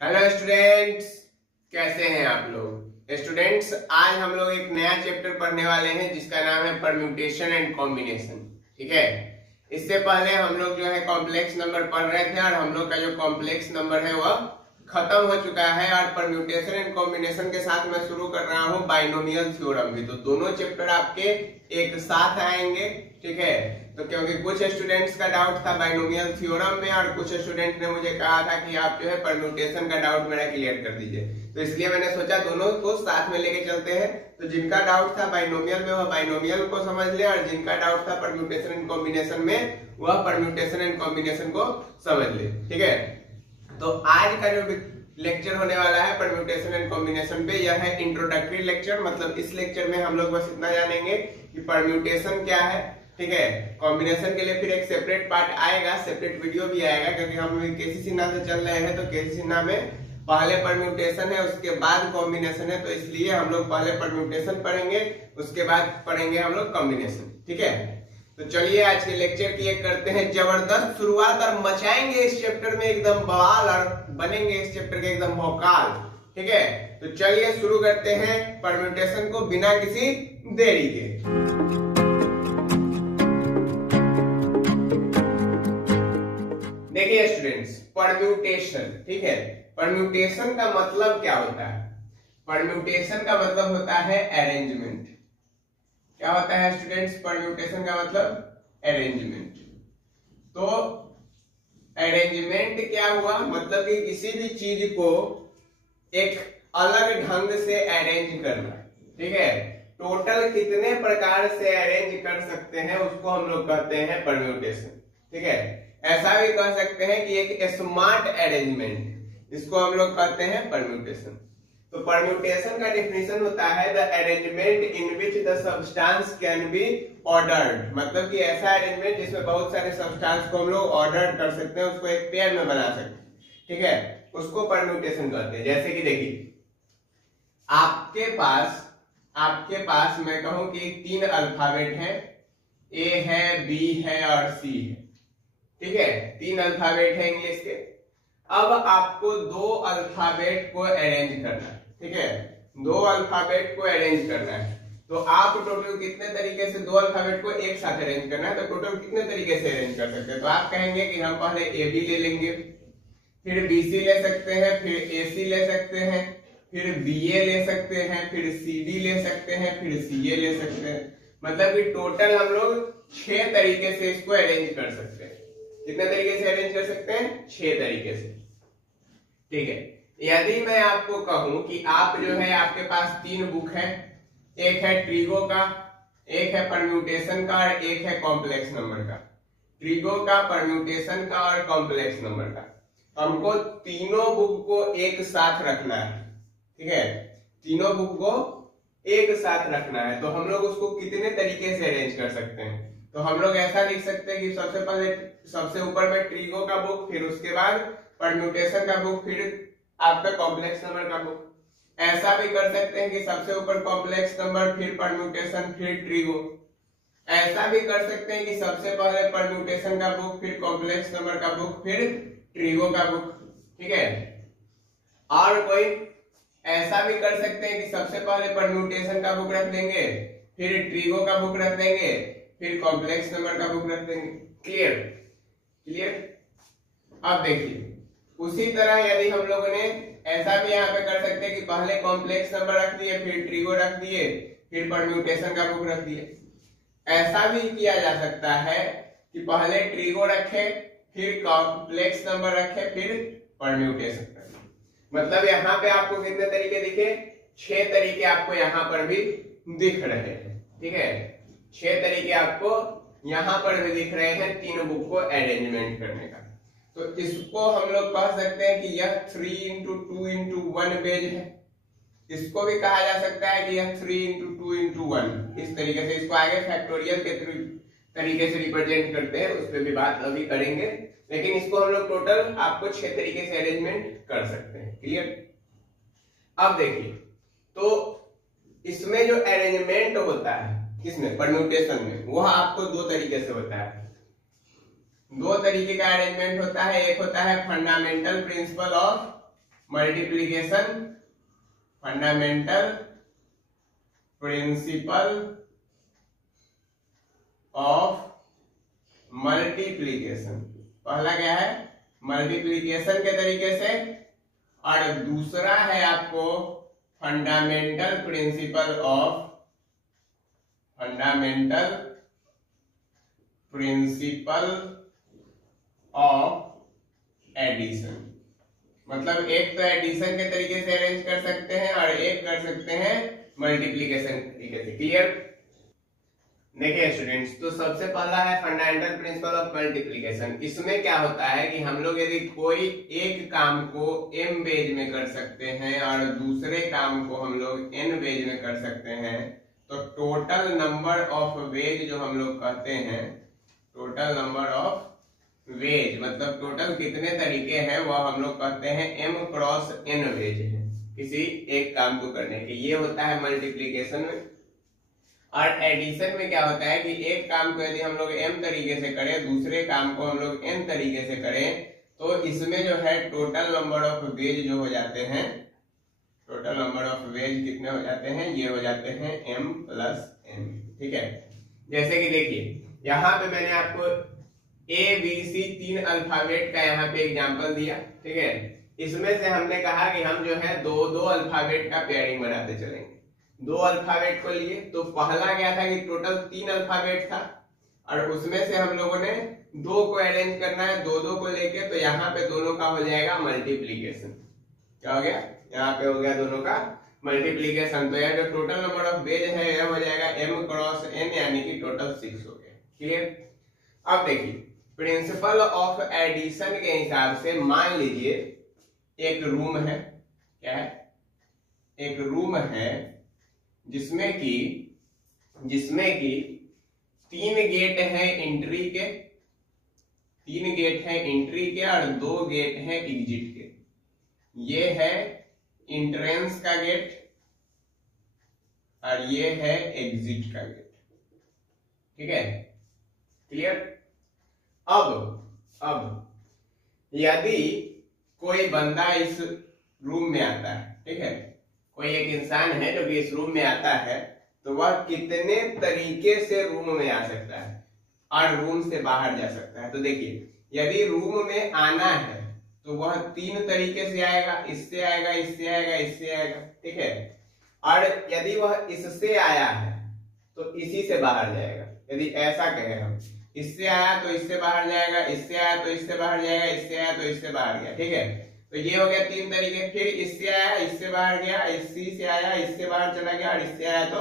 Hello students, कैसे हैं आप लोग। स्टूडेंट्स, आज हम लोग एक नया चैप्टर पढ़ने वाले हैं जिसका नाम है परम्यूटेशन एंड कॉम्बिनेशन। ठीक है, इससे पहले हम लोग जो है कॉम्प्लेक्स नंबर पढ़ रहे थे और हम लोग का जो कॉम्प्लेक्स नंबर है वह खत्म हो चुका है और परम्यूटेशन एंड कॉम्बिनेशन के साथ मैं शुरू कर रहा हूं बाइनोमियल थ्योरम भी। तो दोनों चैप्टर आपके एक साथ आएंगे। ठीक है, तो क्योंकि कुछ स्टूडेंट्स का डाउट था बाइनोमियल थ्योरम में और कुछ स्टूडेंट ने मुझे कहा था कि आप जो है परम्यूटेशन का डाउट मेरा क्लियर कर दीजिए, तो इसलिए मैंने सोचा दोनों को साथ में लेके चलते हैं। तो जिनका डाउट था बाइनोमियल में वह बाइनोमियल को समझ ले और जिनका डाउट था परम्यूटेशन एंड कॉम्बिनेशन में वह परम्यूटेशन एंड कॉम्बिनेशन को समझ ले। ठीक है, तो आज का जो लेक्चर होने वाला है परम्यूटेशन एंड कॉम्बिनेशन पे, यह है इंट्रोडक्टरी लेक्चर। मतलब इस लेक्चर में हम लोग बस इतना जानेंगे कि परम्यूटेशन क्या है। ठीक है, कॉम्बिनेशन के लिए फिर एक सेपरेट पार्ट आएगा, सेपरेट वीडियो भी आएगा, क्योंकि हम केसी सिन्हा से चल रहे हैं। तो केसी सिन्हा में पहले परम्यूटेशन है उसके बाद कॉम्बिनेशन है, तो इसलिए हम लोग पहले परम्यूटेशन पढ़ेंगे उसके बाद पढ़ेंगे हम लोग कॉम्बिनेशन। ठीक है, तो चलिए आज के लेक्चर की एक करते हैं जबरदस्त शुरुआत और मचाएंगे इस चैप्टर में एकदम बवाल और बनेंगे इस चैप्टर के एकदम भौकाल। ठीक है, तो चलिए शुरू करते हैं परम्यूटेशन को बिना किसी देरी के। देखिए स्टूडेंट्स, परम्यूटेशन, ठीक है, परम्यूटेशन का मतलब क्या होता है। परम्यूटेशन का मतलब होता है अरेंजमेंट। क्या होता है स्टूडेंट्स परम्यूटेशन का मतलब? अरेंजमेंट। तो अरेंजमेंट क्या हुआ, मतलब कि किसी भी चीज को एक अलग ढंग से अरेंज करना। ठीक है, टोटल कितने प्रकार से अरेंज कर सकते हैं उसको हम लोग कहते हैं परम्यूटेशन। ठीक है, ऐसा भी कह सकते हैं कि एक स्मार्ट अरेंजमेंट, इसको हम लोग कहते हैं परम्यूटेशन। तो परम्यूटेशन का डेफिनेशन होता है the arrangement in which the substance can be ordered. मतलब कि ऐसा अरेंजमेंट जिसमें बहुत सारे सब्सटेंस को हम लोग ऑर्डर कर सकते हैं, उसको एक पेयर में बना सकते हैं। ठीक है, उसको परम्यूटेशन कहते हैं। जैसे कि देखिए आपके पास मैं कहूं कि 3 अल्फाबेट है, ए है, बी है और सी है। ठीक है, 3 अल्फाबेट है इंग्लिश के। अब आपको 2 अल्फाबेट को अरेंज करना है। ठीक है, 2 अल्फाबेट को अरेंज करना है। तो आप टोटल कितने तरीके से 2 अल्फाबेट को एक साथ अरेंज करना है, तो टोटल कितने तरीके से अरेंज कर सकते हैं। तो आप कहेंगे कि हम पहले ए बी ले लेंगे, फिर बी सी ले सकते हैं, फिर ए सी ले सकते हैं, फिर बी ए ले सकते हैं, फिर सी डी ले सकते हैं, फिर सी ए ले सकते हैं। मतलब कि टोटल हम लोग 6 तरीके से इसको अरेंज कर सकते हैं। कितने तरीके से अरेंज कर सकते हैं? 6 तरीके से। ठीक है, यदि मैं आपको कहूं कि आप जो है आपके पास 3 बुक है, एक है ट्रिगो का, एक है परम्यूटेशन का और एक है कॉम्प्लेक्स नंबर का। ट्रिगो का, परम्यूटेशन का और कॉम्प्लेक्स नंबर का। हमको तीनों बुक को एक साथ रखना है। ठीक है, तीनों बुक को एक साथ रखना है। तो हम लोग उसको कितने तरीके से अरेंज कर सकते हैं? तो हम लोग ऐसा लिख सकते हैं कि सबसे पहले सबसे ऊपर में ट्रिगो का बुक, फिर उसके बाद परम्यूटेशन का बुक, फिर आपका कॉम्प्लेक्स नंबर का बुक। ऐसा भी कर सकते हैं कि सबसे ऊपर कॉम्प्लेक्स नंबर, फिर परम्यूटेशन, फिर ट्रिगो। ऐसा भी कर सकते हैं कि सबसे पहले परम्यूटेशन का बुक, फिर कॉम्प्लेक्स नंबर का बुक, फिर ट्रिगो का बुक। ठीक है, और कोई ऐसा भी कर सकते हैं कि सबसे पहले परम्यूटेशन का बुक रख देंगे, फिर ट्रिगो का बुक रख देंगे, फिर कॉम्प्लेक्स नंबर का बुक रख देंगे। क्लियर? अब देखिए उसी तरह यदि हम लोगों ने ऐसा भी यहाँ पे कर सकते हैं कि पहले कॉम्प्लेक्स नंबर रख दिए, फिर ट्रिगो रख दिए, फिर परम्यूटेशन का बुक रख दिए। ऐसा भी किया जा सकता है कि पहले ट्रिगो रखे, फिर कॉम्प्लेक्स नंबर रखे, फिर परम्यूटेशन रखे। मतलब यहाँ पे आपको कितने तरीके दिखे? 6 तरीके आपको यहाँ पर भी दिख रहे हैं। ठीक है, 6 तरीके आपको यहाँ पर भी दिख रहे हैं 3 बुक को अरेंजमेंट करने का। तो इसको हम लोग कह सकते हैं कि यह 3x2x1 पेज है। इसको भी कहा जा सकता है कि यह 3x2x1। इस तरीके से इसको आगे फैक्टोरियल के तरीके से रिप्रेजेंट करते हैं, उस पर भी बात अभी करेंगे। लेकिन इसको हम लोग टोटल आपको 6 तरीके से अरेंजमेंट कर सकते हैं। क्लियर? अब देखिए, तो इसमें जो अरेंजमेंट होता है किसमें? परम्यूटेशन में, वह आपको 2 तरीके से होता है। 2 तरीके का अरेंजमेंट होता है। एक होता है fundamental principle of multiplication, fundamental principle of multiplication. पहला क्या है, मल्टीप्लीकेशन के तरीके से, और दूसरा है आपको फंडामेंटल प्रिंसिपल ऑफ एडिशन। मतलब एक तो एडिशन के तरीके से अरेंज कर सकते हैं और एक कर सकते हैं मल्टीप्लीकेशन के तरीके से। क्लियर? देखिए स्टूडेंट्स, तो सबसे पहला है फंडामेंटल प्रिंसिपल ऑफ मल्टीप्लीकेशन। इसमें क्या होता है कि हम लोग यदि कोई एक काम को m बेज में कर सकते हैं और दूसरे काम को हम लोग n बेज में कर सकते हैं, तो टोटल नंबर ऑफ वेज जो हम लोग कहते हैं, टोटल नंबर ऑफ वेज मतलब टोटल कितने तरीके हैं वह हम लोग कहते हैं m क्रॉस n वेज है किसी एक काम को करने के। ये होता है मल्टीप्लीकेशन में। और एडिशन में क्या होता है कि एक काम को यदि हम लोग m तरीके से करें, दूसरे काम को हम लोग n तरीके से करें, तो इसमें जो है टोटल नंबर ऑफ वेज जो हो जाते हैं, टोटल नंबर ऑफ वेज कितने हो जाते हैं, ये हो जाते हैं m प्लस n। ठीक है, जैसे कि देखिए यहाँ पे मैंने आपको ABC 3 अल्फाबेट का यहाँ पे एग्जांपल दिया। ठीक है, इसमें से हमने कहा कि हम जो है दो दो अल्फाबेट का पेयरिंग बनाते चलेंगे। दो अल्फाबेट को लिए तो पहला क्या था कि टोटल 3 अल्फाबेट था और उसमें से हम लोगों ने दो को अरेंज करना है, दो दो को लेके, तो यहाँ पे दोनों का हो जाएगा मल्टीप्लीकेशन। क्या हो गया, यहाँ पे हो गया दोनों का मल्टीप्लीकेशन। तो यहाँ जो टोटल नंबर ऑफ वेज है यह हो जाएगा m क्रॉस n, यानी कि टोटल 6 हो गया। क्लियर? अब देखिए प्रिंसिपल ऑफ एडिशन के हिसाब से मान लीजिए एक रूम है, क्या है, एक रूम है जिसमें कि 3 गेट है एंट्री के, 3 गेट है एंट्री के और 2 गेट है एग्जिट के। ये है एंट्रेंस का गेट और ये है एग्जिट का गेट। ठीक है, क्लियर? अब यदि कोई बंदा इस रूम में आता है, ठीक है, कोई एक इंसान है जो कि इस रूम में आता है, तो वह कितने तरीके से रूम में आ सकता है और रूम से बाहर जा सकता है। तो देखिए यदि रूम में आना है तो वह 3 तरीके से आएगा, इससे आएगा, इससे आएगा, इससे आएगा। ठीक है, और यदि वह इससे आया है तो इसी से बाहर जाएगा। यदि ऐसा कहें हम, इससे आया तो इससे बाहर जाएगा, इससे आया तो इससे बाहर जाएगा, इससे आया तो इससे बाहर गया। ठीक है, तो ये हो गया 3 तरीके। फिर इससे आया, इससे बाहर गया, इससे से आया, इससे बाहर चला गया, और इससे आया तो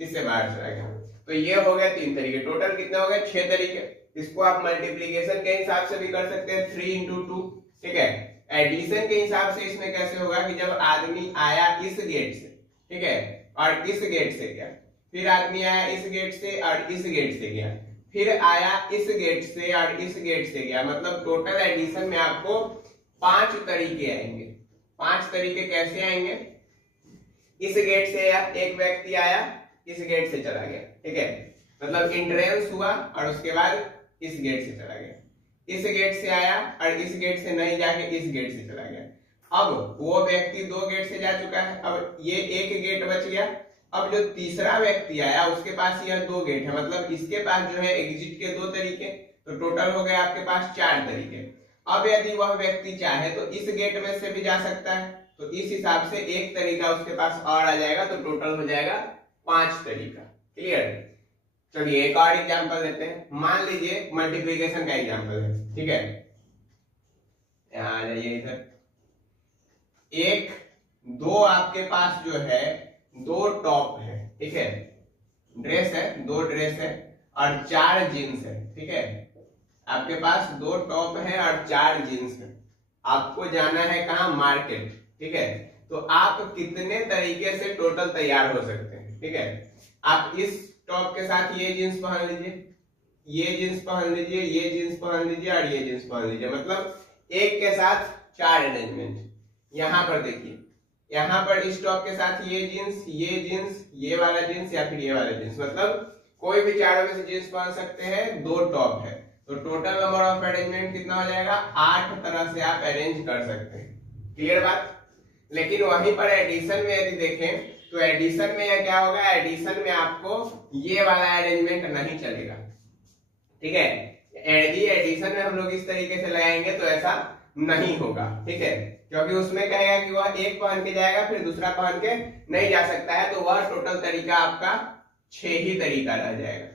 इससे बाहर चला गया। तो ये हो गया 3 तरीके। टोटल कितने हो गए, 6 तरीके। इसको आप मल्टीप्लीकेशन के हिसाब से भी कर सकते हैं, 3 into 2। ठीक है, एडिशन के हिसाब से इसमें कैसे होगा कि जब आदमी आया इस गेट से, ठीक है, और इस गेट से गया, फिर आदमी आया इस गेट से और इस गेट से गया, फिर आया इस गेट से और इस गेट से गया, मतलब टोटल एडिशन में आपको 5 तरीके आएंगे। 5 तरीके कैसे आएंगे, इस गेट से एक व्यक्ति आया, इस गेट से चला गया। ठीक है, मतलब एंट्रेंस हुआ और उसके बाद इस गेट से चला गया, इस गेट से आया और इस गेट से नहीं जाके इस गेट से चला गया। अब वो व्यक्ति 2 गेट से जा चुका है, अब ये एक गेट बच गया। अब जो तीसरा व्यक्ति आया उसके पास यह 2 गेट है, मतलब इसके पास जो है एग्जिट के 2 तरीके, तो टोटल हो गए आपके पास 4 तरीके। अब यदि वह व्यक्ति चाहे तो इस गेट में से भी जा सकता है, तो इस हिसाब से एक तरीका उसके पास और आ जाएगा, तो टोटल हो जाएगा 5 तरीका। क्लियर? चलिए एक और एग्जांपल देते हैं। मान लीजिए मल्टीप्लिकेशन का एग्जांपल है। ठीक है, यहाँ आ जाइए इधर। 1 2 आपके पास जो है 2 टॉप है, ठीक है, ड्रेस है, 2 ड्रेस है और 4 जीन्स है। ठीक है, आपके पास 2 टॉप है और 4 जीन्स है। आपको जाना है कहाँ, मार्केट। ठीक है, तो आप कितने तरीके से टोटल तैयार हो सकते हैं। ठीक है, आप इस टॉप के साथ ये जीन्स पहन लीजिए, ये जीन्स पहन लीजिए, ये जीन्स पहन लीजिए और ये जीन्स पहन लीजिए, मतलब एक के साथ 4 अरेंजमेंट। यहाँ पर देखिए, यहाँ पर इस टॉप के साथ ये जीन्स, ये वाला जीन्स या फिर ये वाला जीन्स, मतलब कोई भी 4 में से जीन्स पहन सकते हैं। 2 टॉप है, तो टोटल नंबर ऑफ अरेंजमेंट कितना हो जाएगा, 8 तरह से आप अरेंज कर सकते हैं। क्लियर बात? लेकिन वहीं पर एडिशन में यदि देखें तो एडिशन में यह क्या होगा, एडिशन में आपको ये वाला अरेंजमेंट नहीं चलेगा, ठीक है। यदि एडिशन में हम लोग इस तरीके से लगाएंगे तो ऐसा नहीं होगा, ठीक है, क्योंकि उसमें कहेगा कि वह एक पहन के जाएगा फिर दूसरा पहन के नहीं जा सकता है, तो वह टोटल तरीका आपका 6 ही तरीका रह जाएगा।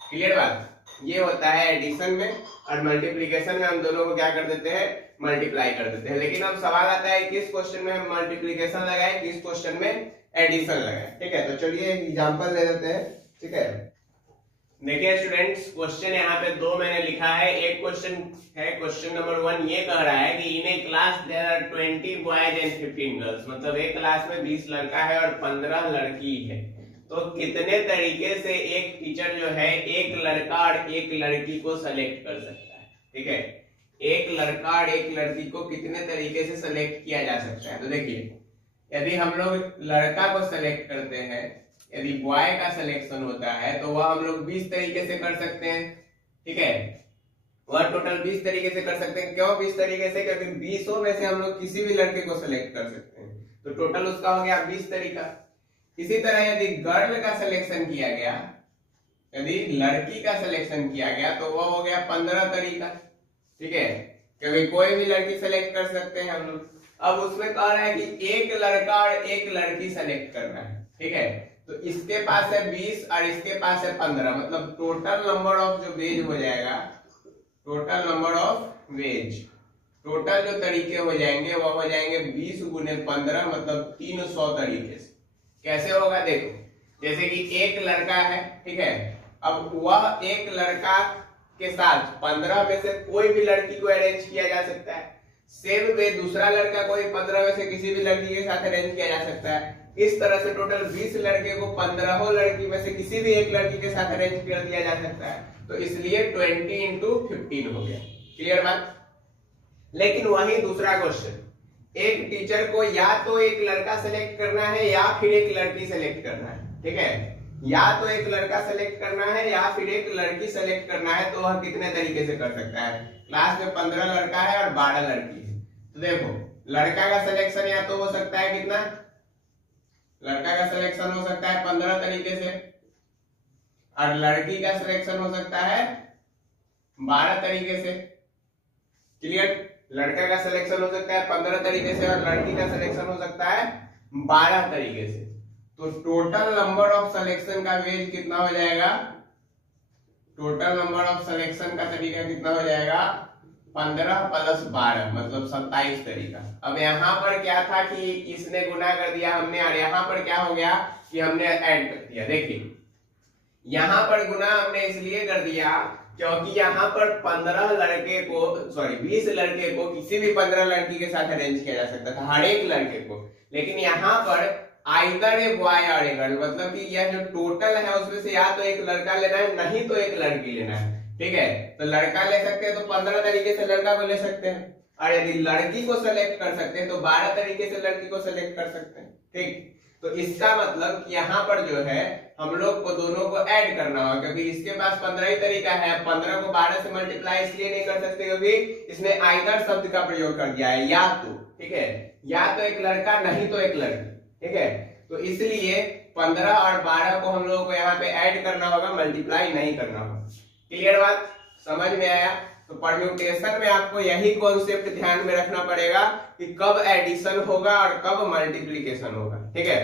क्लियर बात, ये होता है एडिशन में, और मल्टीप्लीकेशन में हम दोनों को क्या कर देते हैं, मल्टीप्लाई कर देते हैं। लेकिन अब सवाल आता है किस क्वेश्चन में हम मल्टीप्लीकेशन लगाए, किस क्वेश्चन में एडिशन लगाए, ठीक है। तो चलिए एक एग्जांपल ले लेते हैं, ठीक है। देखिए स्टूडेंट्स, क्वेश्चन यहाँ पे 2 मैंने लिखा है। एक क्वेश्चन है, क्वेश्चन नंबर 1 ये कह रहा है कि in a class there are 20 boys and 15 girls, मतलब एक क्लास में 20 लड़का है और 15 लड़की है, तो कितने तरीके से एक टीचर जो है एक लड़का और एक लड़की को सेलेक्ट कर सकता है, ठीक है। एक लड़का और एक लड़की को कितने तरीके से सेलेक्ट किया जा सकता है। तो देखिए, यदि हम लोग लड़का को सेलेक्ट करते हैं, यदि बॉय का सिलेक्शन होता है तो वह हम लोग 20 तरीके से कर सकते हैं, ठीक है। वह टोटल 20 तरीके से कर सकते हैं। क्यों 20 तरीके से, क्योंकि 20 में से हम लोग किसी भी लड़के को सिलेक्ट कर सकते हैं, तो टोटल उसका हो गया 20 तरीका। इसी तरह यदि गर्ल का सिलेक्शन किया गया, यदि लड़की का सिलेक्शन किया गया तो वह हो गया 15 तरीका, ठीक है, क्योंकि कोई भी लड़की सेलेक्ट कर सकते हैं हम लोग। अब उसमें कह रहा है कि एक लड़का और एक लड़की सेलेक्ट करना है, ठीक है। तो इसके पास है 20 और इसके पास है 15, मतलब टोटल नंबर ऑफ जो वेज हो जाएगा, total number of ways, total जो तरीके हो जाएंगे वो हो जाएंगे 20 गुने 15, मतलब 300 तरीके से। कैसे होगा देखो, जैसे कि एक लड़का है, ठीक है, अब वह एक लड़का के साथ 15 में से कोई भी लड़की को अरेंज किया जा सकता है। सेम वे दूसरा लड़का कोई 15 में से किसी भी लड़की के साथ अरेंज किया जा सकता है। इस तरह से टोटल 20 लड़के को 15 लड़की में से किसी भी एक लड़की के साथ अरेंज कर दिया जा सकता है, तो इसलिए 20 into 15 हो गया। क्लियर बात। लेकिन वही दूसरा क्वेश्चन, एक टीचर को या तो एक लड़का सेलेक्ट करना है या फिर एक लड़की सेलेक्ट करना है, ठीक है, या तो एक लड़का सेलेक्ट करना है या फिर एक लड़की सेलेक्ट करना है, तो वह कितने तरीके से कर सकता है। क्लास में 15 लड़का है और 12 लड़की है, तो देखो लड़का का सिलेक्शन या तो हो सकता है कितना, लड़का का सिलेक्शन हो सकता है 15 तरीके से, और लड़की का सिलेक्शन हो सकता है 12 तरीके से। क्लियर, लड़का का सिलेक्शन हो सकता है 15 तरीके से और लड़की का सिलेक्शन हो सकता है 12 तरीके से। तो टोटल नंबर ऑफ सिलेक्शन का वेज कितना हो जाएगा, टोटल नंबर ऑफ सिलेक्शन का तरीका कितना हो जाएगा, 15 + 12 मतलब 27 तरीका। अब यहाँ पर क्या था कि इसने गुना कर दिया हमने, और यहाँ पर क्या हो गया कि हमने ऐड कर दिया। देखिए यहाँ पर गुना हमने इसलिए कर दिया क्योंकि यहाँ पर 15 लड़के को, सॉरी 20 लड़के को किसी भी 15 लड़की के साथ अरेंज किया जा सकता था, हर एक लड़के को। लेकिन यहाँ पर आइदर ए बॉय और ए गर्ल, मतलब कि यह जो टोटल है उसमें से या तो एक लड़का लेना है नहीं तो एक लड़की लेना है, ठीक है। तो लड़का ले सकते हैं तो 15 तरीके से लड़का को ले सकते हैं, और यदि लड़की को सेलेक्ट कर सकते हैं तो 12 तरीके से लड़की को सेलेक्ट कर सकते हैं, ठीक। तो इसका मतलब कि यहाँ पर जो है हम लोग को दोनों को ऐड करना होगा, क्योंकि इसके पास 15 ही तरीका है। 15 को 12 से मल्टीप्लाई इसलिए नहीं कर सकते क्योंकि इसने आइदर शब्द का प्रयोग कर दिया है, या तो, ठीक है, या तो एक लड़का नहीं तो एक लड़की, ठीक है। तो इसलिए 15 और 12 को हम लोगों को यहाँ पे ऐड करना होगा, मल्टीप्लाई नहीं करना होगा। क्लियर बात, समझ में आया। तो परम्यूटेशन में आपको यही कॉन्सेप्ट ध्यान में रखना पड़ेगा कि कब एडिशन होगा और कब मल्टीप्लीकेशन होगा, ठीक है।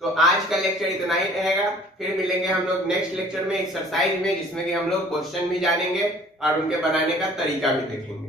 तो आज का लेक्चर इतना ही रहेगा, फिर मिलेंगे हम लोग नेक्स्ट लेक्चर में एक्सरसाइज में, जिसमें कि हम लोग क्वेश्चन भी जानेंगे और उनके बनाने का तरीका भी देखेंगे।